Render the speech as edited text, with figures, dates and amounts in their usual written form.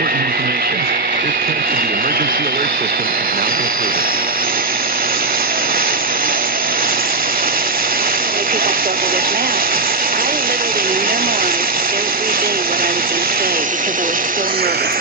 important information. This test of the emergency alert system is now concluded. Many people struggle with math. I literally memorized every day what I was going to say because I was so nervous.